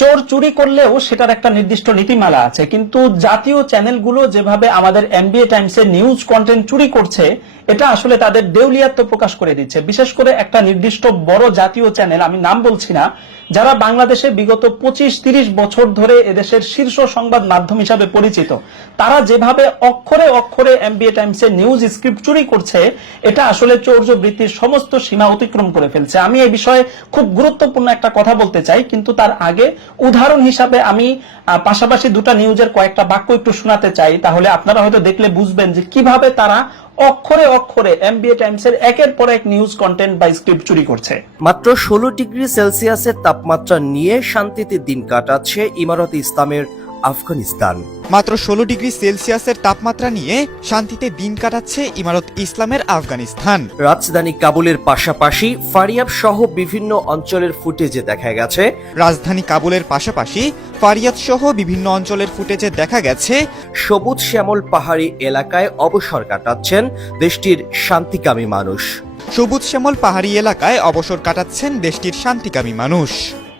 চোর চুরি করলেও সেটার একটা নির্দিষ্ট নীতিমালা আছে। কিন্তু জাতীয় চ্যানেলগুলো যেভাবে আমাদের এমবিএ টাইমসে নিউজ কন্টেন্ট চুরি করছে, এটা আসলে তাদের দেউলিয়াত্ব প্রকাশ করে দিচ্ছে। বিশেষ করে একটা নির্দিষ্ট বড় জাতীয় চ্যানেল, আমি নাম বলছি না যারা বাংলাদেশে বিগত পঁচিশ, তিরিশ বছর ধরে এদেশের শীর্ষ সংবাদ মাধ্যম হিসাবে পরিচিত, তারা যেভাবে অক্ষরে অক্ষরে এমবিএ টাইমসের নিউজ স্ক্রিপ্ট চুরি করছে, এটা আসলে চৌর্য বৃত্তির সমস্ত সীমা অতিক্রম করে ফেলছে। আমি এই বিষয়ে খুব গুরুত্বপূর্ণ একটা কথা বলতে চাই, কিন্তু তার আগে উদাহরণ হিসাবে আমি পাশাপাশি দুটা নিউজের কয়েকটা বাক্য একটু শোনাতে চাই, তাহলে আপনারা হয়তো দেখলে বুঝবেন যে কীভাবে তারা অক্ষরে অক্ষরে এমবিএ টাইমসের একের পর এক নিউজ কন্টেন্ট বা স্ক্রিপ্ট চুরি করছে। মাত্র ষোলো ডিগ্রি সেলসিয়াসের তাপমাত্রা নিয়ে শান্তিতে দিন কাটাচ্ছে ইমারত ইসলামের আফগানিস্তান। মাত্র ষোলো ডিগ্রি সেলসিয়াসের তাপমাত্রা নিয়ে শান্তিতে দিন কাটাচ্ছে ইমারত ইসলামের আফগানিস্তান। রাজধানী কাবুলের পাশাপাশি ফারিয়াব সহ বিভিন্ন অঞ্চলের ফুটেজে দেখা গেছে। রাজধানী কাবুলের পাশাপাশি ফারিয়াদ সহ বিভিন্ন অঞ্চলের ফুটেজে দেখা গেছে, সবুজ শ্যামল পাহাড়ি এলাকায় অবসর কাটাচ্ছেন দেশটির শান্তিকামী মানুষ। সবুজ শ্যামল পাহাড়ি এলাকায় অবসর কাটাচ্ছেন দেশটির শান্তিকামী মানুষ।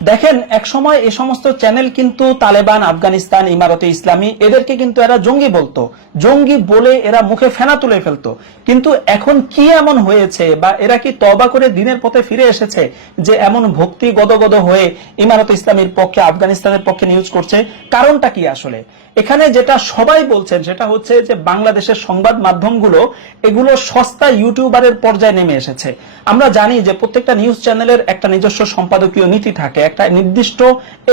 দেখেন, এক সময় এই সমস্ত চ্যানেল কিন্তু তালেবান, আফগানিস্তান, ইমারতে ইসলামী, এদেরকে কিন্তু এরা জঙ্গি বলতো। জঙ্গি বলে এরা মুখে ফেনা তুলে ফেলতো। কিন্তু এখন কি এমন হয়েছে বা এরা কি তবা করে দিনের পথে ফিরে এসেছে যে এমন ভক্তি গদগদ হয়ে ইমারত ইসলামীর পক্ষে, আফগানিস্তানের পক্ষে নিউজ করছে? কারণটা কি আসলে? এখানে যেটা সবাই বলছেন সেটা হচ্ছে যে বাংলাদেশের সংবাদ মাধ্যমগুলো এগুলো সস্তা ইউটিউবারের পর্যায়ে নেমে এসেছে। আমরা জানি যে প্রত্যেকটা নিউজ চ্যানেলের একটা নিজস্ব সম্পাদকীয় নীতি থাকে একটা নির্দিষ্ট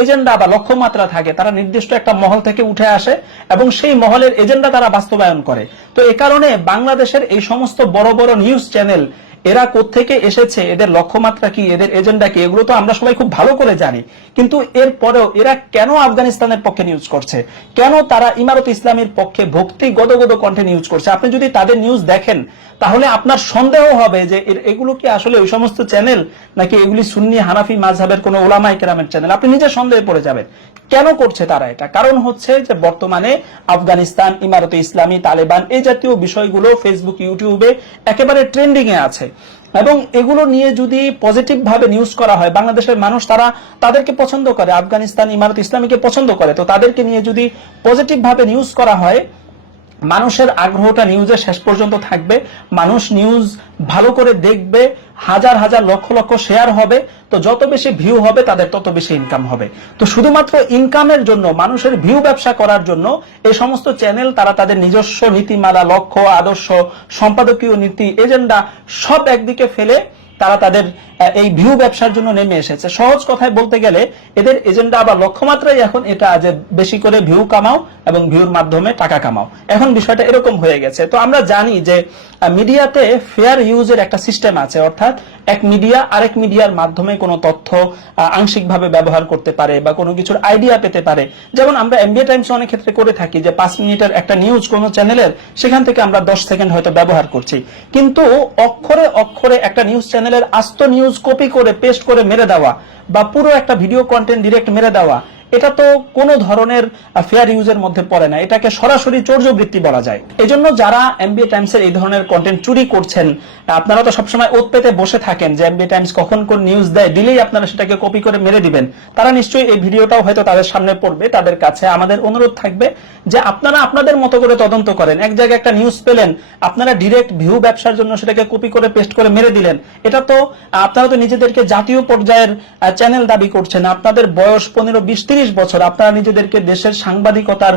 এজেন্ডা বা লক্ষ্যমাত্রা থাকে, তারা নির্দিষ্ট একটা মহল থেকে উঠে আসে এবং সেই মহলের এজেন্ডা তারা বাস্তবায়ন করে। তো এ কারণে বাংলাদেশের এই সমস্ত বড় বড় নিউজ চ্যানেল এরা কোত্থেকে এসেছে, এদের লক্ষ্যমাত্রা কি, এদের এজেন্ডা কি, এগুলো তো আমরা সবাই খুব ভালো করে জানি। কিন্তু এর পরেও এরা কেন আফগানিস্তানের পক্ষে নিউজ করছে? কেন তারা ইমারত ইসলামের পক্ষে ভক্তি গদগদ কণ্ঠে নিউজ করছে? আপনি যদি তাদের নিউজ দেখেন, তাহলে আপনার সন্দেহ হবে যে এগুলো কি আসলে ওই সমস্ত চ্যানেল নাকি এগুলি সুন্নি হানাফি মাঝহাবের কোনো ওলামাই কেরামের চ্যানেল আপনি নিজে সন্দেহে পড়ে যাবেন। কেন করছে তারা এটা? কারণ হচ্ছে যে বর্তমানে আফগানিস্তান, ইমারতে ইসলামী, তালেবান এই জাতীয় বিষয়গুলো ফেসবুক ইউটিউবে একেবারে ট্রেন্ডিং এ আছে। এবং এগুলো নিয়ে যদি পজিটিভ ভাবে নিউজ করা হয়, বাংলাদেশের মানুষ তারা তাদেরকে পছন্দ করে, আফগানিস্তান, ইমারত ইসলামীকে পছন্দ করে। তো তাদেরকে নিয়ে যদি পজিটিভ ভাবে নিউজ করা হয় মানুষের আগ্রহটা নিউজের শেষ পর্যন্ত থাকবে। মানুষ নিউজ ভালো করে দেখবে, হাজার হাজার লক্ষ লক্ষ শেয়ার হবে, তো যত বেশি ভিউ হবে, তাদের তত বেশি ইনকাম হবে। তো শুধুমাত্র ইনকামের জন্য, মানুষের ভিউ ব্যবসা করার জন্য এই সমস্ত চ্যানেল তারা তাদের নিজস্ব নীতিমালা, লক্ষ্য, আদর্শ, সম্পাদকীয় নীতি, এজেন্ডা, সব একদিকে ফেলে তারা তাদের এই ভিউ ব্যবসার জন্য নেমে এসেছে। সহজ কথায় বলতে গেলে, এদের এজেন্ডা আবার লক্ষ্যমাত্রাই এখন এটা যে বেশি করে ভিউ কামাও এবং ভিউর মাধ্যমে টাকা কামাও। এখন বিষয়টা এরকম হয়ে গেছে। তো আমরা জানি যে মিডিয়াতে ফেয়ার ইউজের একটা সিস্টেম আছে, অর্থাৎ এক মিডিয়া আরেক মিডিয়ার মাধ্যমে কোনো তথ্য আংশিকভাবে ব্যবহার করতে পারে বা কোনো কিছুর আইডিয়া পেতে পারে। যেমন আমরা এমবিএ টাইমস অনেক ক্ষেত্রে করে থাকি যে, পাঁচ মিনিটের একটা নিউজ কোনো চ্যানেলের সেখান থেকে আমরা দশ সেকেন্ড হয়তো ব্যবহার করছি। কিন্তু অক্ষরে অক্ষরে একটা নিউজ চ্যানেলের আস্ত নিউজ কপি করে পেস্ট করে মেরে দেওয়া বা পুরো একটা ভিডিও কন্টেন্ট ডিরেক্ট মেরে দেওয়া এটা তো কোনো ধরনের ফেয়ার ইউজের মধ্যে পড়ে না। এটাকে সরাসরি চৌর্যবৃত্তি বলা যায়। এজন্য যারা এমবিএ টাইমসের এই ধরনের কন্টেন্ট চুরি করছেন, আপনারা তো সবসময় ওত পেতে বসে থাকেন যে এমবিএ টাইমস কখন কোন নিউজ দেয়, দিলেই আপনারা সেটাকে কপি করে মেরে দিবেন। তারা নিশ্চয়ই এই ভিডিওটাও হয়তো তাদের সামনে পড়বে, তাদের কাছে আমাদের অনুরোধ থাকবে যে আপনারা আপনাদের মতো করে তদন্ত করেন। এক জায়গায় একটা নিউজ পেলেন, আপনারা ডিরেক্ট ভিউ ব্যবসার জন্য সেটাকে কপি করে পেস্ট করে মেরে দিলেন। এটা তো আপনারা তো নিজেদেরকে জাতীয় পর্যায়ের চ্যানেল দাবি করছেন। আপনাদের বয়স পনেরো বিশ, তিরিশ বছর আপনারা নিজেদেরকে দেশের সাংবাদিকতার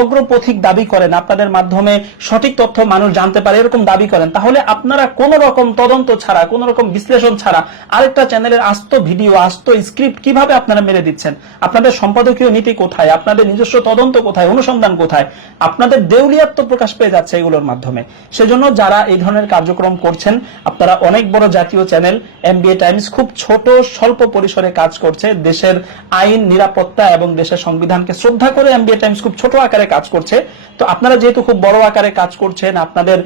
অগ্রপথিক দাবি করেন, আপনাদের মাধ্যমে সঠিক তথ্য মানুষ জানতে পারে, এরকম দাবি করেন। তাহলে আপনারা কোন রকম তদন্ত ছাড়া, কোন রকম বিশ্লেষণ ছাড়া আরেকটা চ্যানেলের আস্ত ভিডিও, আস্ত স্ক্রিপ্ট কীভাবে আপনারা মেরে দিচ্ছেন? আপনাদের সম্পাদকীয় নীতি কোথায়? আপনাদের নিজস্ব তদন্ত কোথায়? অনুসন্ধান কোথায়? আপনাদের দেউলিয়াত্ব প্রকাশ পেয়ে যাচ্ছে এগুলোর মাধ্যমে। সেজন্য যারা এই ধরনের কার্যক্রম করছেন, আপনারা অনেক বড় জাতীয় চ্যানেল, এমবিএ টাইমস, খুব ছোট, স্বল্প পরিসরে কাজ করছে। দেশের আইন, নিরাপত্তা এবং দেশের সংবিধানকে শ্রদ্ধা করে এমবিএ টাইমস খুব ছোট আকারে কাজ করছে। তো আপনারা যেহেতু খুব বড় আকারে কাজ করছেন, আপনাদের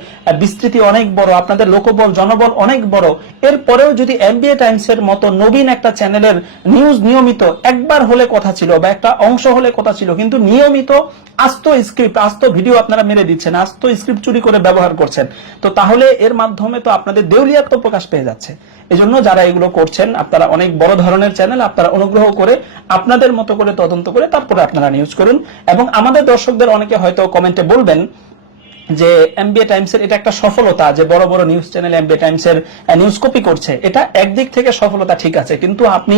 বিস্তৃতি অনেক বড়, আপনাদের লোকবল, জনবল অনেক বড়, এরপরেও যদি এমবিএ টাইমস এর মতো নবীন একটা চ্যানেলের নিউজ নিয়মিত একবার হলে কথা ছিল বা একটা অংশ হলে কথা ছিল, কিন্তু নিয়মিত আস্ত স্ক্রিপ্ট আস্ত ভিডিও আপনারা মেরে দিচ্ছেন, আস্ত স্ক্রিপ্ট চুরি করে ব্যবহার করছেন, তো তাহলে এর মাধ্যমে তো আপনাদের দেউলিয়াত্ব প্রকাশ পেয়ে যাচ্ছে। এই জন্য যারা এগুলো করছেন, আপনারা অনেক বড় ধরনের চ্যানেল আপনারা অনুগ্রহ করে আপনাদের মতো করে তদন্ত করে তারপরে আপনারা নিউজ করুন। এবং আমাদের দর্শকদের অনেকে হয়তো কমেন্টে বলবেন যে এমবিএ টাইমসের এটা একটা সফলতা, যে বড় বড় নিউজ চ্যানেল এমবিএ টাইমসের নিউজ কপি করছে। এটা একদিক থেকে সফলতা ঠিক আছে, কিন্তু আপনি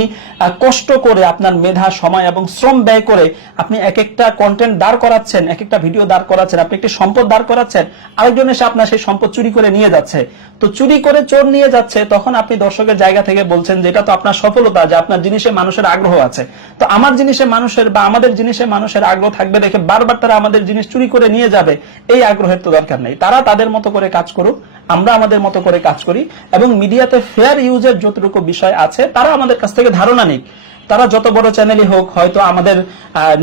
কষ্ট করে আপনার মেধা, সময় এবং শ্রম ব্যয় করে আপনি এক একটা কন্টেন্ট দাঁড় করাচ্ছেন এক একটা ভিডিও দাঁড় করাচ্ছেন, আপনি একটি সম্পদ দাঁড় করাচ্ছেন, আরেকজন এসে আপনার সেই সম্পদ চুরি করে নিয়ে যাচ্ছে। তো চুরি করে চোর নিয়ে যাচ্ছে, তখন আপনি দর্শকের জায়গা থেকে বলছেন যে এটা তো আপনার সফলতা, যে আপনার জিনিসে মানুষের আগ্রহ আছে। তো আমার জিনিসে মানুষের বা আমাদের জিনিসে মানুষের আগ্রহ থাকবে দেখে বারবার তারা আমাদের জিনিস চুরি করে নিয়ে যাবে, এই আগ্রহের তো দরকার নেই। তারা তাদের মতো করে কাজ করুক, আমরা আমাদের মতো করে কাজ করি এবং মিডিয়াতে ফেয়ার ইউজের যতটুকু বিষয় আছে, তারা আমাদের কাছ থেকে ধারণা নিক। তারা যত বড় চ্যানেলই হোক, হয়তো আমাদের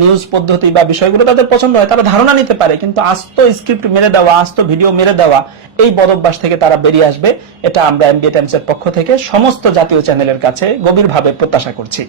নিউজ পদ্ধতি বা বিষয়গুলো তাদের পছন্দ হয়, তারা ধারণা নিতে পারে, কিন্তু আস্ত স্ক্রিপ্ট মেরে দেওয়া, আস্ত ভিডিও মেরে দেওয়া, এই বদভ্যাস থেকে তারা বেরিয়ে আসবে। এটা আমরা এমবিএ টাইমসের পক্ষ থেকে সমস্ত জাতীয় চ্যানেলের কাছে গভীরভাবে প্রত্যাশা করছি।